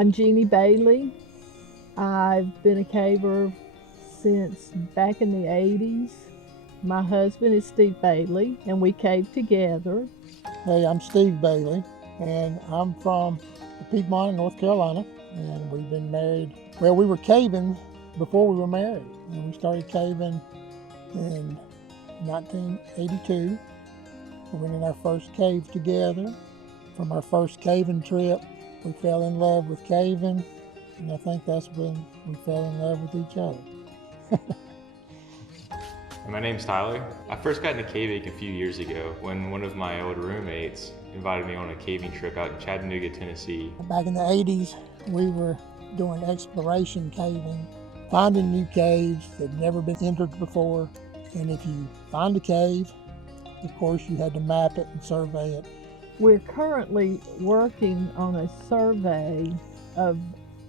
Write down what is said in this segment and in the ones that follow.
I'm Jeannie Bailey. I've been a caver since back in the 80s. My husband is Steve Bailey, and we cave together. Hey, I'm Steve Bailey, and I'm from Piedmont, North Carolina, and we've been married. Well, we were caving before we were married, and we started caving in 1982. We went in our first cave together. From our first caving trip, we fell in love with caving, and I think that's when we fell in love with each other. My name's Tyler. I first got into caving a few years ago when one of my old roommates invited me on a caving trip out in Chattanooga, Tennessee. Back in the 80s, we were doing exploration caving, finding new caves that had never been entered before. And if you find a cave, of course, you had to map it and survey it. We're currently working on a survey of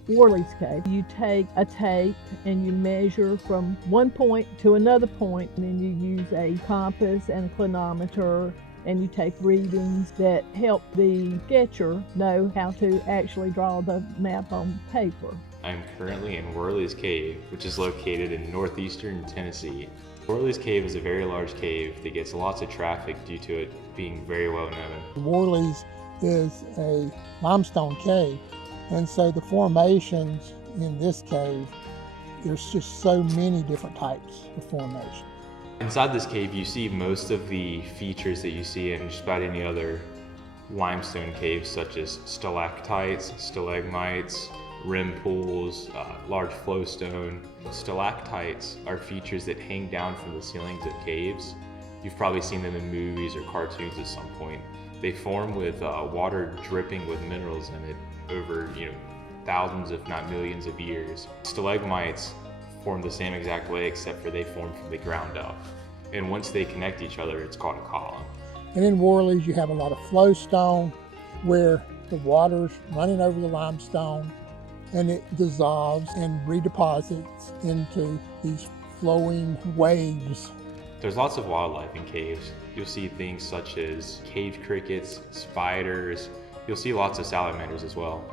Worley's Cave. You take a tape and you measure from one point to another point, and then you use a compass and a clinometer, and you take readings that help the sketcher know how to actually draw the map on paper. I'm currently in Worley's Cave, which is located in northeastern Tennessee. Worley's Cave is a very large cave that gets lots of traffic due to it being very well known. Worley's is a limestone cave, and so the formations in this cave, there's just so many different types of formations. Inside this cave, you see most of the features that you see in just about any other limestone cave, such as stalactites, stalagmites, rim pools, large flowstone. Stalactites are features that hang down from the ceilings of caves. You've probably seen them in movies or cartoons at some point. They form with water dripping with minerals in it over thousands if not millions of years. Stalagmites form the same exact way, except for they form from the ground up. And once they connect each other, it's called a column. And in Worley's, you have a lot of flowstone where the water's running over the limestone and it dissolves and redeposits into these flowing waves. There's lots of wildlife in caves. You'll see things such as cave crickets, spiders. You'll see lots of salamanders as well.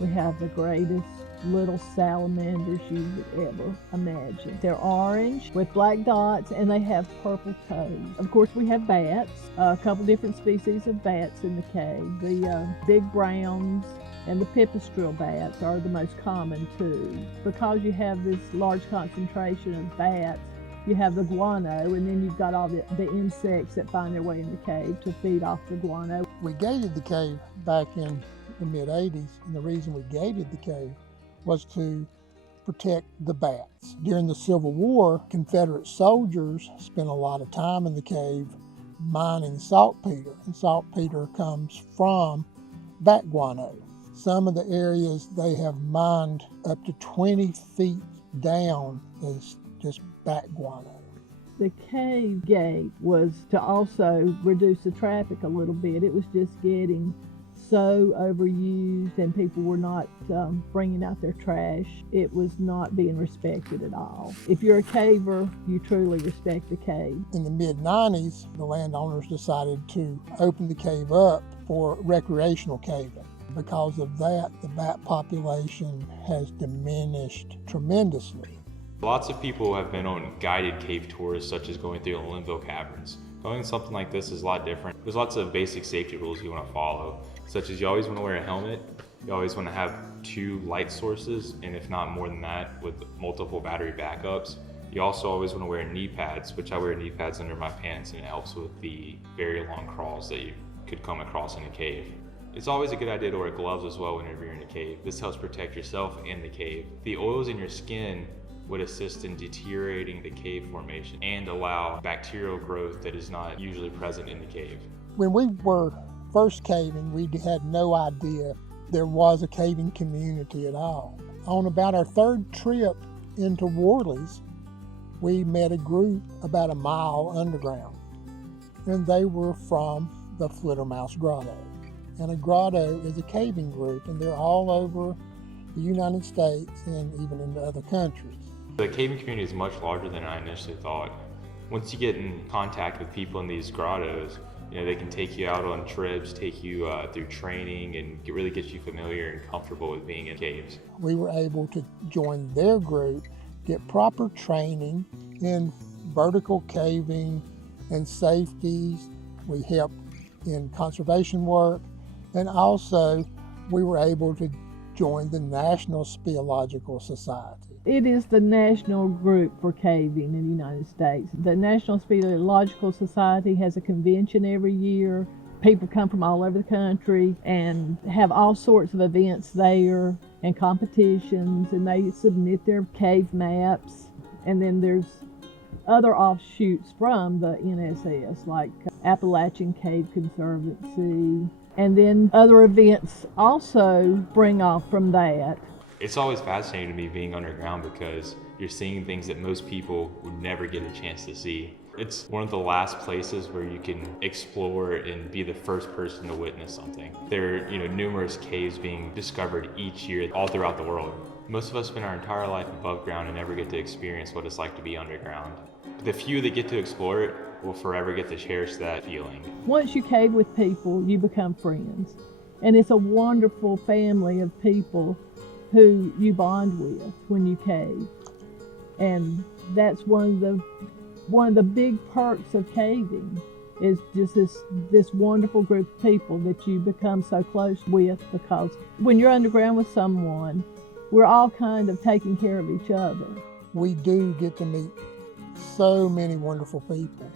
We have the greatest little salamanders you would ever imagine. They're orange with black dots, and they have purple toes. Of course, we have bats, a couple different species of bats in the cave. The big browns and the pipistrelle bats are the most common too. Because you have this large concentration of bats, you have the guano, and then you've got all the insects that find their way in the cave to feed off the guano. We gated the cave back in the mid-'80s, and the reason we gated the cave was to protect the bats. During the Civil War, Confederate soldiers spent a lot of time in the cave mining saltpeter, and saltpeter comes from bat guano. Some of the areas they have mined up to 20 feet down is just bat guano. The cave gate was to also reduce the traffic a little bit. It was just getting so overused, and people were not bringing out their trash. It was not being respected at all. If you're a caver, you truly respect the cave. In the mid-'90s, the landowners decided to open the cave up for recreational caving. Because of that, the bat population has diminished tremendously. Lots of people have been on guided cave tours, such as going through the Linville Caverns. Going something like this is a lot different. There's lots of basic safety rules you want to follow, such as you always want to wear a helmet, you always want to have 2 light sources, and if not more than that, with multiple battery backups. You also always want to wear knee pads, which I wear knee pads under my pants, and it helps with the very long crawls that you could come across in a cave. It's always a good idea to wear gloves as well whenever you're in a cave. This helps protect yourself and the cave. The oils in your skin would assist in deteriorating the cave formation and allow bacterial growth that is not usually present in the cave. When we were first caving, we had no idea there was a caving community at all. On about our 3rd trip into Worley's, we met a group about a mile underground, and they were from the Flittermouse Grotto. And a grotto is a caving group, and they're all over the United States and even into other countries. The caving community is much larger than I initially thought. Once you get in contact with people in these grottos, They can take you out on trips, take you through training, and really get you familiar and comfortable with being in caves. We were able to join their group, get proper training in vertical caving and safeties. We helped in conservation work, and also we were able to join the National Speleological Society. It is the national group for caving in the United States. The National Speleological Society has a convention every year. People come from all over the country and have all sorts of events there and competitions, and they submit their cave maps. And then there's other offshoots from the NSS, like Appalachian Cave Conservancy. And then other events also spring off from that. It's always fascinating to me being underground because you're seeing things that most people would never get a chance to see. It's one of the last places where you can explore and be the first person to witness something. There are numerous caves being discovered each year all throughout the world. Most of us spend our entire life above ground and never get to experience what it's like to be underground. But the few that get to explore it will forever get to cherish that feeling. Once you cave with people, you become friends. And it's a wonderful family of people who you bond with when you cave. And that's one of the big perks of caving, is just this wonderful group of people that you become so close with, because when you're underground with someone, we're all kind of taking care of each other. We do get to meet so many wonderful people.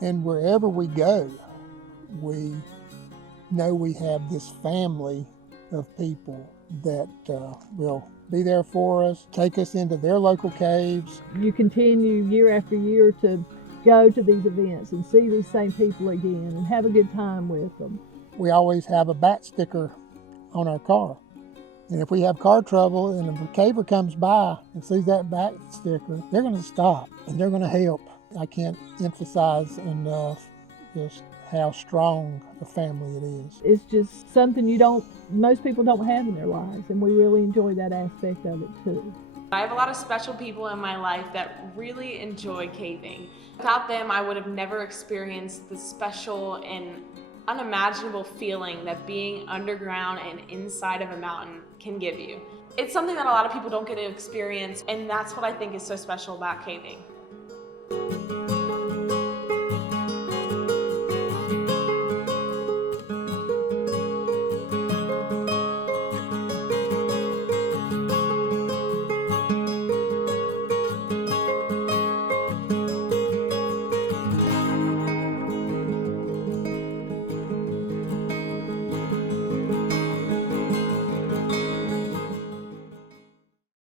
And wherever we go, we know we have this family of people that will be there for us, take us into their local caves. You continue year after year to go to these events and see these same people again and have a good time with them. We always have a bat sticker on our car. And if we have car trouble and if a caver comes by and sees that bat sticker, they're going to stop and they're going to help. I can't emphasize enough just how strong a family it is. It's just something most people don't have in their lives, and we really enjoy that aspect of it too. I have a lot of special people in my life that really enjoy caving. Without them, I would have never experienced the special and unimaginable feeling that being underground and inside of a mountain can give you. It's something that a lot of people don't get to experience, and that's what I think is so special about caving.